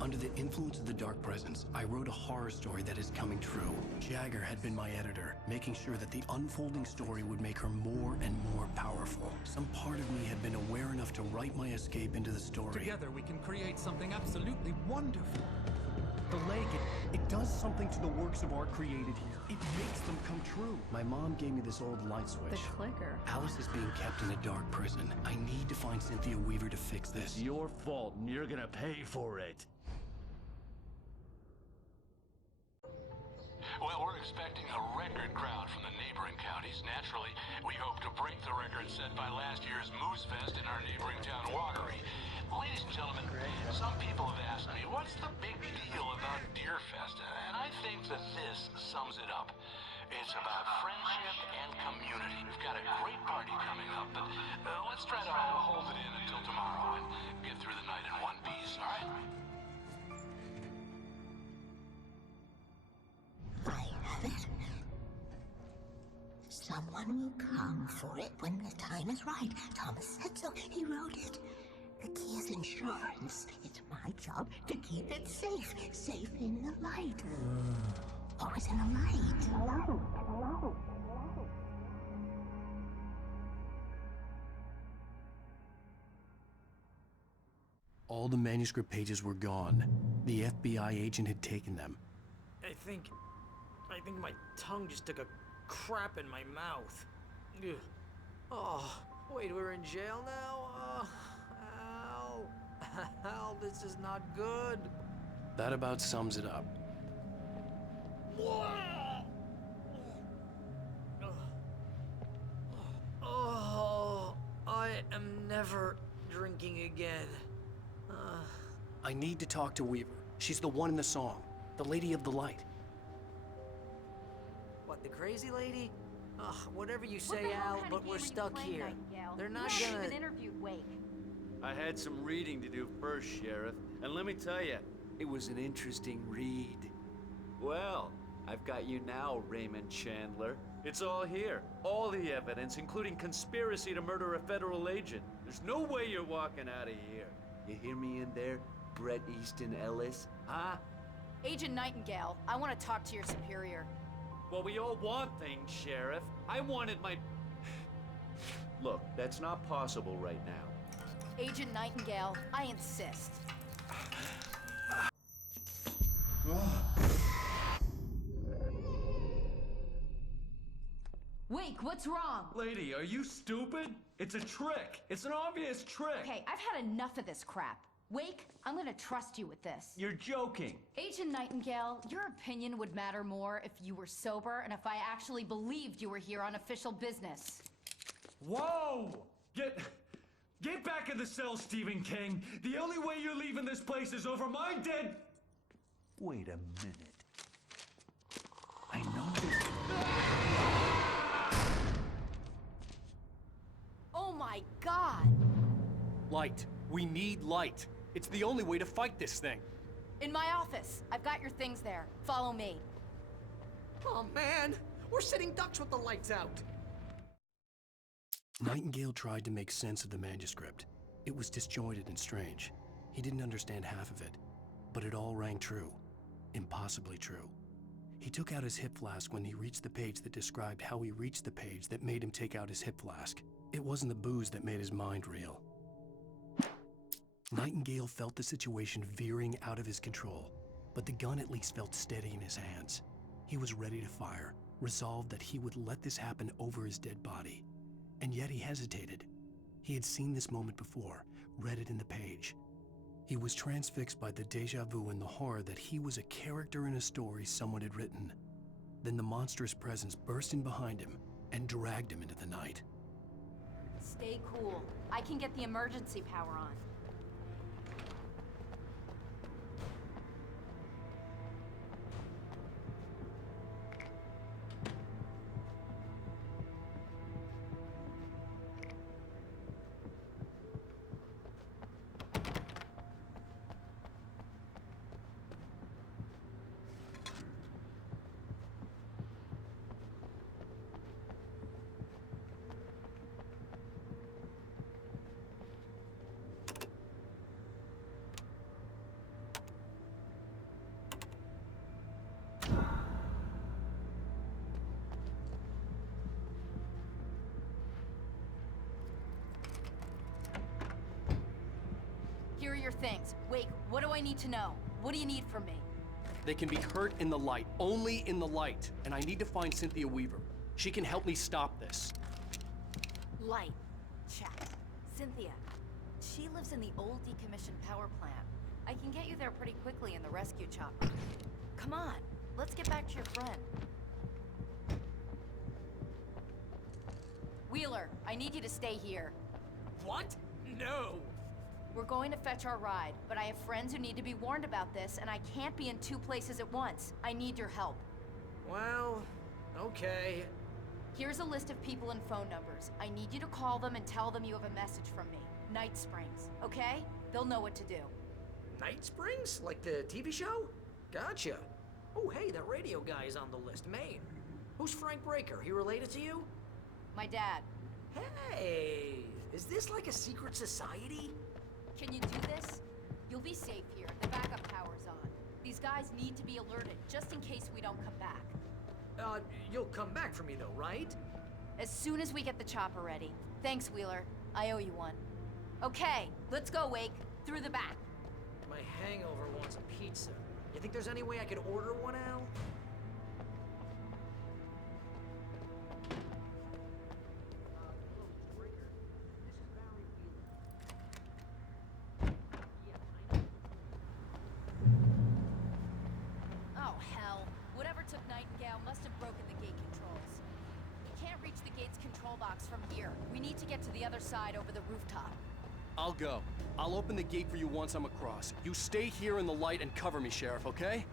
Under the influence of the dark presence, I wrote a horror story that is coming true. Jagger had been my editor, making sure that the unfolding story would make her more and more powerful. Some part of me had been aware enough to write my escape into the story. Together we can create something absolutely wonderful. The lake, it does something to the works of art created here. It makes them come true. My mom gave me this old light switch. The clicker. Alice is being kept in a dark prison. I need to find Cynthia Weaver to fix this. It's your fault, and you're gonna pay for it. Well, we're expecting a record crowd from the neighboring counties. Naturally, we hope to break the record set by last year's Moose Fest in our neighboring town, Watery. Ladies and gentlemen, some people have asked me, what's the big deal about Deer Fest? And I think that this sums it up. It's about friendship and community. We've got a great party coming up, but let's try to hold it in until tomorrow and get through the night in one piece, all right? I have it. Someone will come for it when the time is right. Thomas said so. He wrote it. The key is insurance. It's my job to keep it safe. Safe in the light. Always in the light. All the manuscript pages were gone. The FBI agent had taken them. I think my tongue just took a crap in my mouth. Ugh. Oh, wait, we're in jail now? Al. Al, this is not good. That about sums it up. Oh, I am never drinking again. I need to talk to Weaver. She's the one in the song. The Lady of the Light. What, the crazy lady? Ugh, whatever you say, Al, but we're stuck here. They're not gonna... even interviewed Wake. I had some reading to do first, Sheriff, and let me tell you, it was an interesting read. Well, I've got you now, Raymond Chandler. It's all here. All the evidence, including conspiracy to murder a federal agent. There's no way you're walking out of here. You hear me in there, Bret Easton Ellis? Huh? Agent Nightingale, I want to talk to your superior. Well, we all want things, Sheriff. I wanted my... Look, that's not possible right now. Agent Nightingale, I insist. Wake, what's wrong? Lady, are you stupid? It's a trick. It's an obvious trick. Okay, I've had enough of this crap. Wake, I'm gonna trust you with this. You're joking. Agent Nightingale, your opinion would matter more if you were sober and if I actually believed you were here on official business. Whoa! Get back in the cell, Stephen King. The only way you're leaving this place is over my dead... Wait a minute. I know this... Oh my God! Light. We need light. It's the only way to fight this thing. In my office. I've got your things there. Follow me. Oh man, we're sitting ducks with the lights out. Nightingale tried to make sense of the manuscript. It was disjointed and strange. He didn't understand half of it, but it all rang true. Impossibly true. He took out his hip flask when he reached the page that described how he reached the page that made him take out his hip flask. It wasn't the booze that made his mind reel. Nightingale felt the situation veering out of his control, but the gun at least felt steady in his hands. He was ready to fire, resolved that he would let this happen over his dead body. And yet he hesitated. He had seen this moment before, read it in the page. He was transfixed by the déjà vu and the horror that he was a character in a story someone had written. Then the monstrous presence burst in behind him and dragged him into the night. Stay cool. I can get the emergency power on. your things. Wake, what do I need to know? What do you need from me? They can be hurt in the light, only in the light. And I need to find Cynthia Weaver. She can help me stop this. Light. Check. Cynthia. She lives in the old decommissioned power plant. I can get you there pretty quickly in the rescue chopper. Come on, let's get back to your friend. Wheeler, I need you to stay here. What? No! We're going to fetch our ride, but I have friends who need to be warned about this, and I can't be in 2 places at once. I need your help. Well, okay. Here's a list of people and phone numbers. I need you to call them and tell them you have a message from me. Night Springs, okay? They'll know what to do. Night Springs? Like the TV show? Gotcha. Oh, hey, that radio guy is on the list. Maine. Who's Frank Breaker? He related to you? My dad. Hey, is this like a secret society? Can you do this? You'll be safe here. The backup power's on. These guys need to be alerted, just in case we don't come back. You'll come back for me though, right? As soon as we get the chopper ready. Thanks, Wheeler. I owe you one. Okay, let's go, Wake. Through the back. My hangover wants a pizza. You think there's any way I could order one, Al? Oh, hell. Whatever took Nightingale must have broken the gate controls. We can't reach the gate's control box from here. We need to get to the other side over the rooftop. I'll go. I'll open the gate for you once I'm across. You stay here in the light and cover me, Sheriff, okay?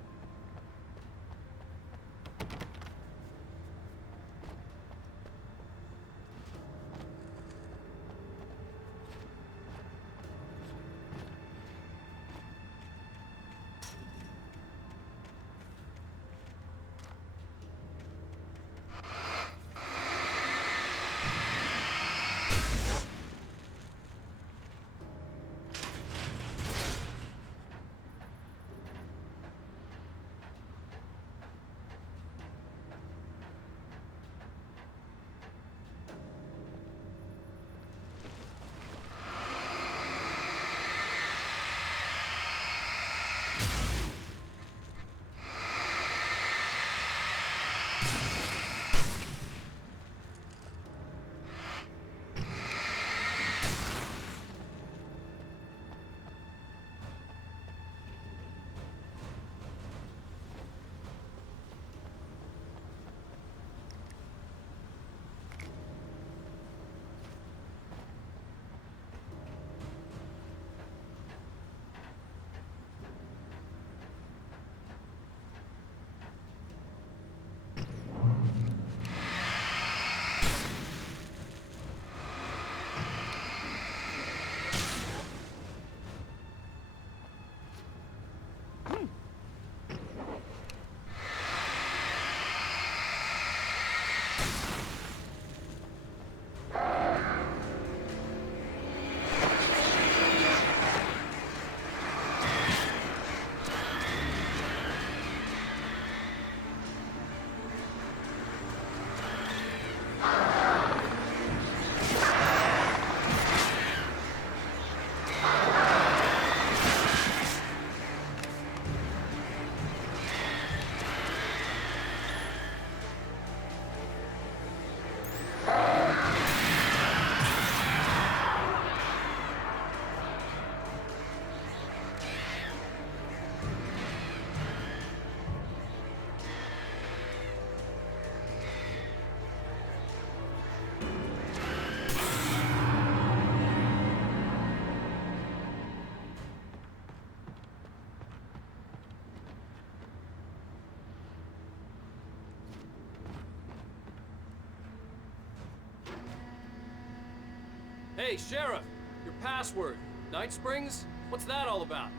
Hey, Sheriff! Your password. Night Springs? What's that all about?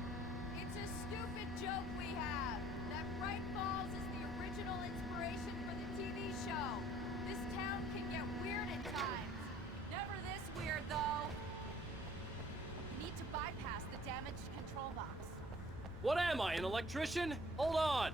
It's a stupid joke we have. That Bright Falls is the original inspiration for the TV show. This town can get weird at times. Never this weird, though. You need to bypass the damaged control box. What am I, an electrician? Hold on!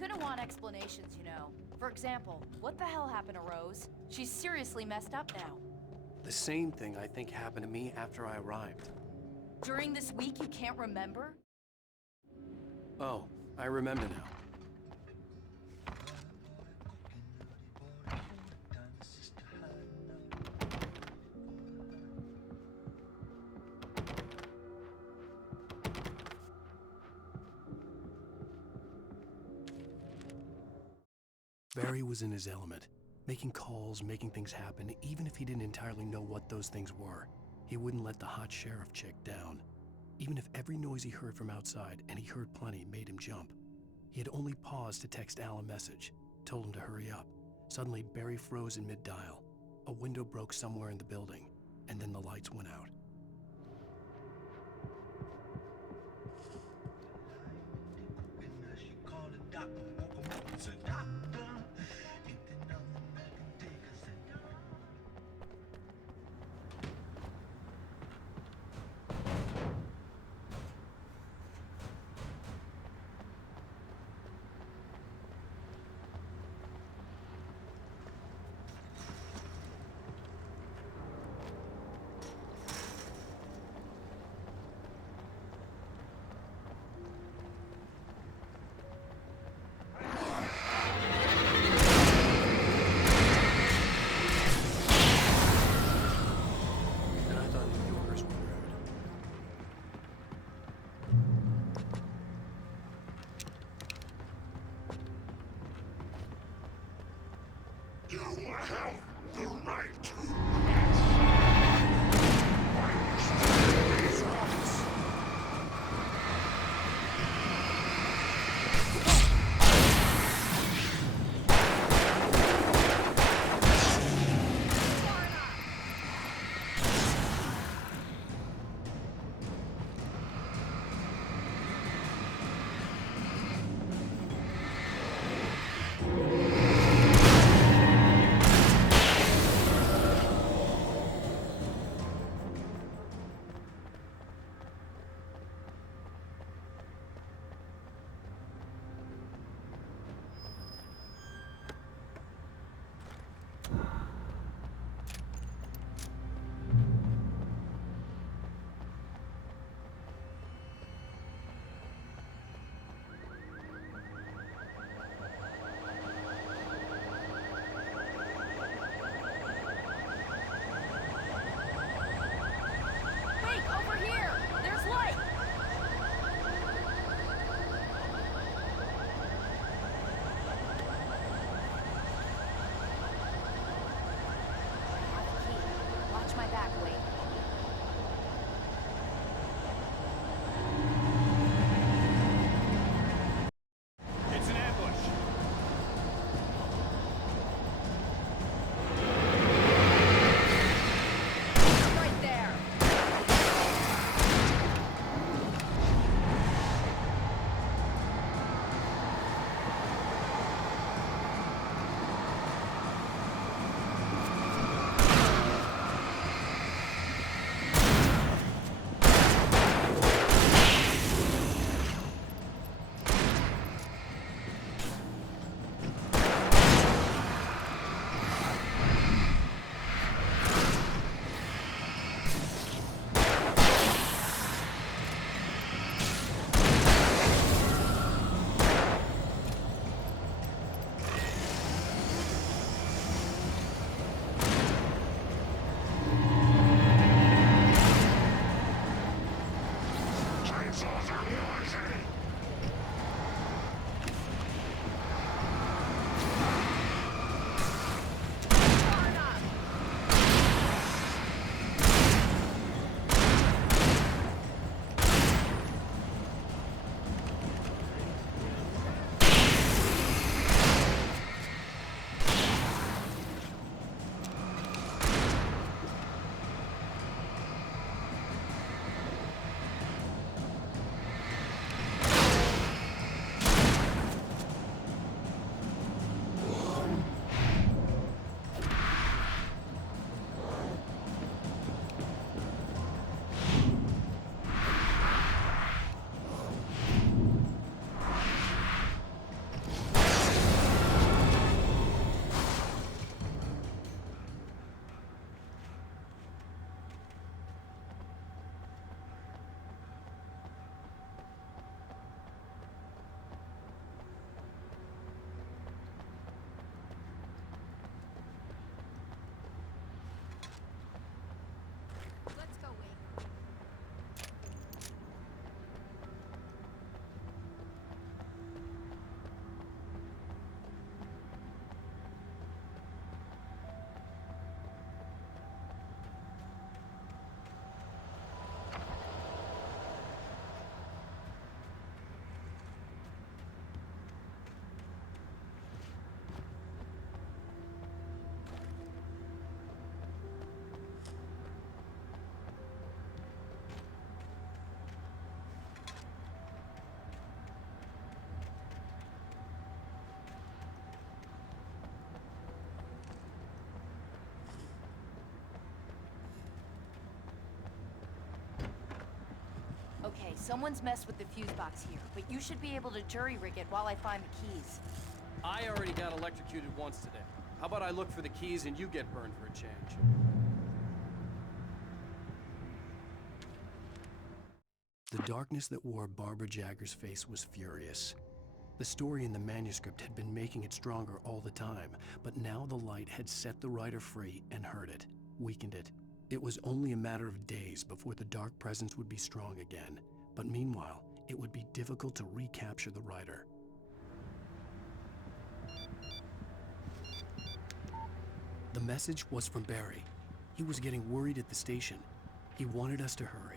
Gonna want explanations, you know. For example, what the hell happened to Rose? She's seriously messed up now. The same thing I think happened to me after I arrived. During this week, you can't remember? Oh, I remember now. Barry was in his element, making calls, making things happen, even if he didn't entirely know what those things were. He wouldn't let the hot sheriff chick down. Even if every noise he heard from outside, and he heard plenty, made him jump. He had only paused to text Al a message, told him to hurry up. Suddenly, Barry froze in mid-dial. A window broke somewhere in the building, and then the lights went out. someone's messed with the fuse box here, but you should be able to jury-rig it while I find the keys. I already got electrocuted once today. How about I look for the keys and you get burned for a change? The darkness that wore Barbara Jagger's face was furious. The story in the manuscript had been making it stronger all the time, but now the light had set the writer free and hurt it, weakened it. It was only a matter of days before the dark presence would be strong again, but meanwhile, it would be difficult to recapture the writer. The message was from Barry. He was getting worried at the station. He wanted us to hurry.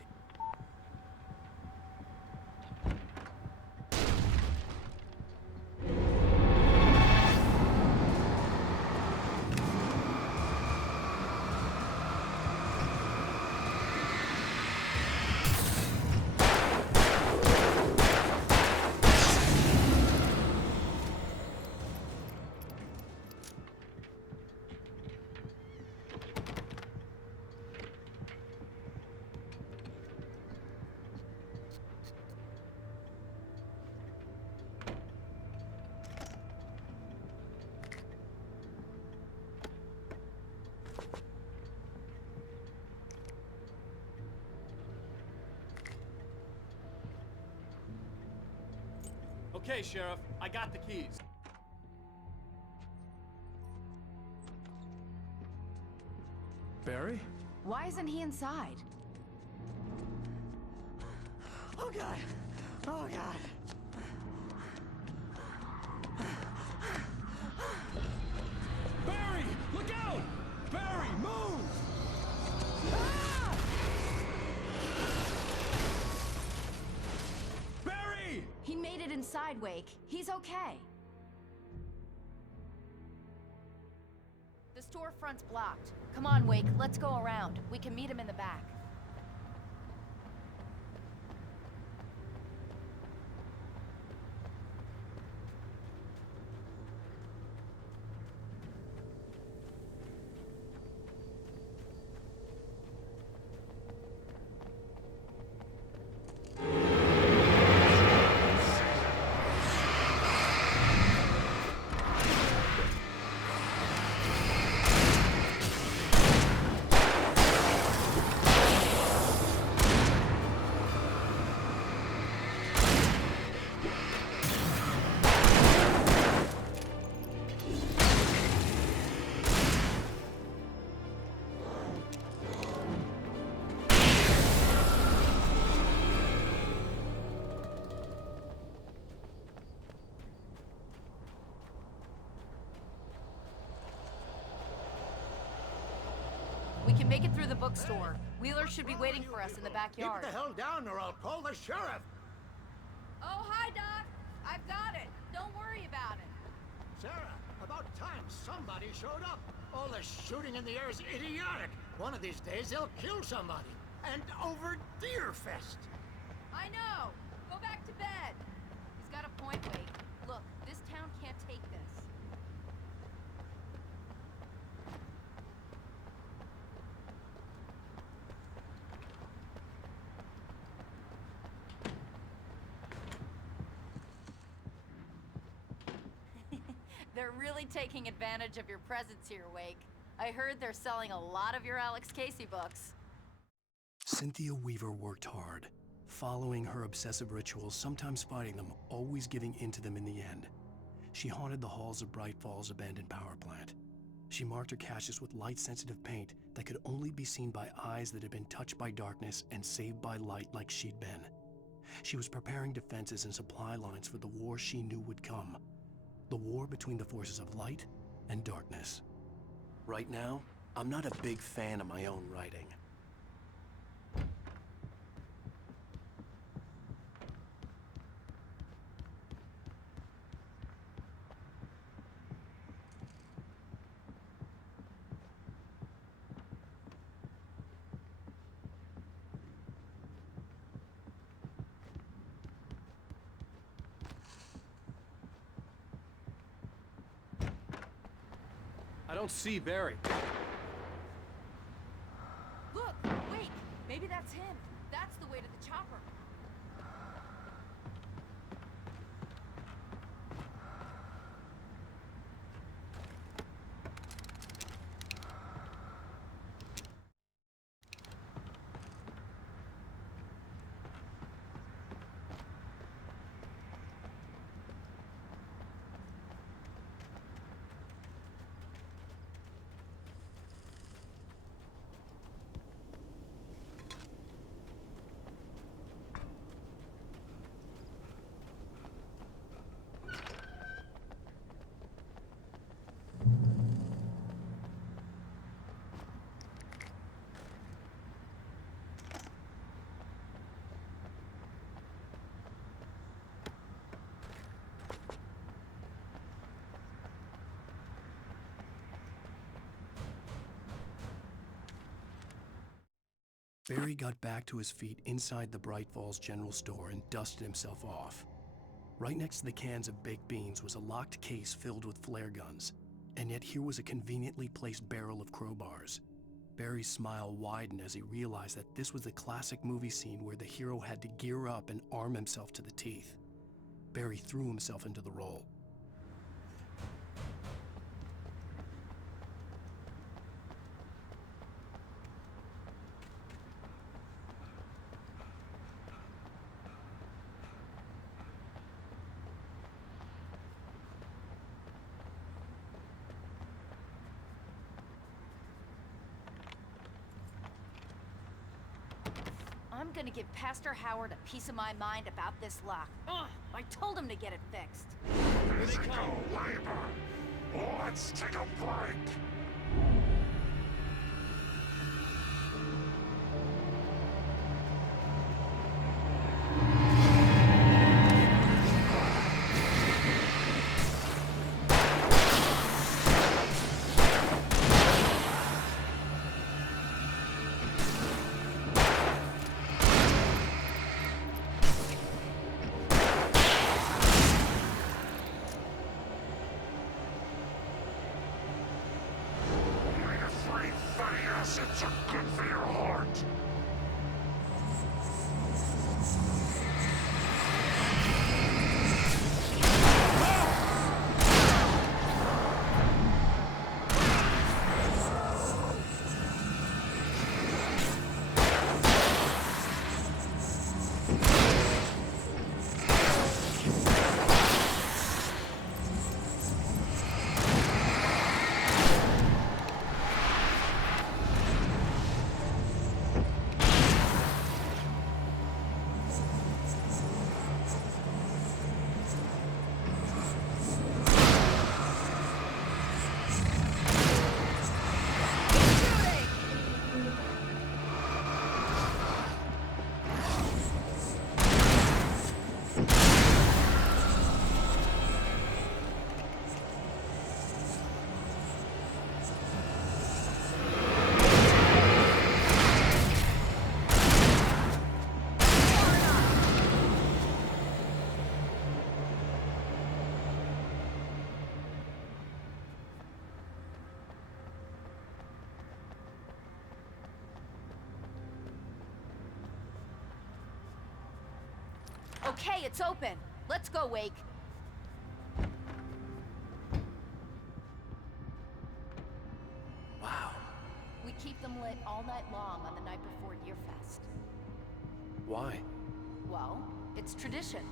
Okay, Sheriff, I got the keys. Barry? Why isn't he inside? Oh God! Oh God! Barry! Look out! Barry, move! Barry! He made it inside, Wake. He's okay. The storefront's blocked. Come on, Wake, let's go around. We can meet him in the back. We can make it through the bookstore. Wheeler should be waiting for us in the backyard. Keep the hell down or I'll call the sheriff. Oh, hi, Doc. I've got it. Don't worry about it. Sarah, about time somebody showed up. All the shooting in the air is idiotic. One of these days they'll kill somebody. And over Deerfest. I know. Go back to bed. He's got a point, Wake. Look, this town can't take this. They're really taking advantage of your presence here, Wake. I heard they're selling a lot of your Alex Casey books. Cynthia Weaver worked hard, following her obsessive rituals, sometimes fighting them, always giving in to them in the end. She haunted the halls of Bright Falls' abandoned power plant. She marked her caches with light-sensitive paint that could only be seen by eyes that had been touched by darkness and saved by light like she'd been. She was preparing defenses and supply lines for the war she knew would come. The war between the forces of light and darkness. Right now, I'm not a big fan of my own writing. I don't see Barry. Look, Wake. Maybe that's him. That's the way to the chopper. Barry got back to his feet inside the Bright Falls General Store and dusted himself off. Right next to the cans of baked beans was a locked case filled with flare guns, and yet here was a conveniently placed barrel of crowbars. Barry's smile widened as he realized that this was the classic movie scene where the hero had to gear up and arm himself to the teeth. Barry threw himself into the role. I'm gonna give Pastor Howard a piece of my mind about this lock. Ugh, I told him to get it fixed. Physical labor. Let's take a break. Acids are good for your heart. Okay, it's open. Let's go, Wake. Wow. We keep them lit all night long on the night before Deerfest. Why? Well, it's tradition.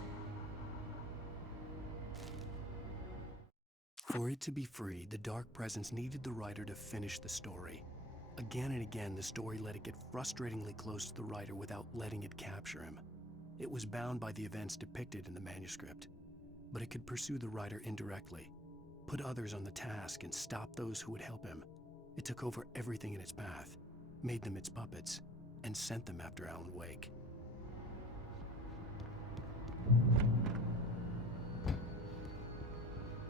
For it to be free, the Dark Presence needed the writer to finish the story. Again and again, the story let it get frustratingly close to the writer without letting it capture him. It was bound by the events depicted in the manuscript, but it could pursue the writer indirectly, put others on the task, and stop those who would help him. It took over everything in its path, made them its puppets, and sent them after Alan Wake.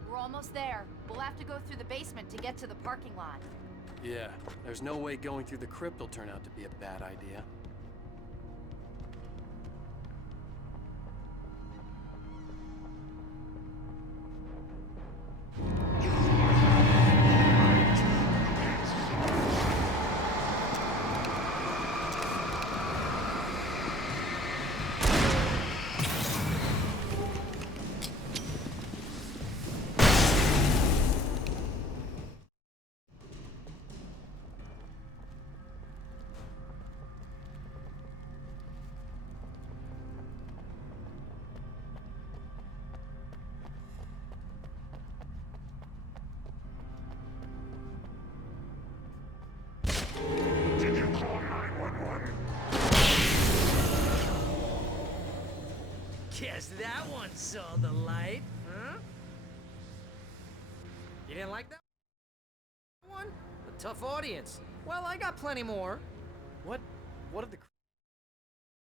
We're almost there. We'll have to go through the basement to get to the parking lot. Yeah, there's no way going through the crypt will turn out to be a bad idea. Did you call 911? Guess that one saw the light, huh? You didn't like that one? A tough audience. Well, I got plenty more. What did the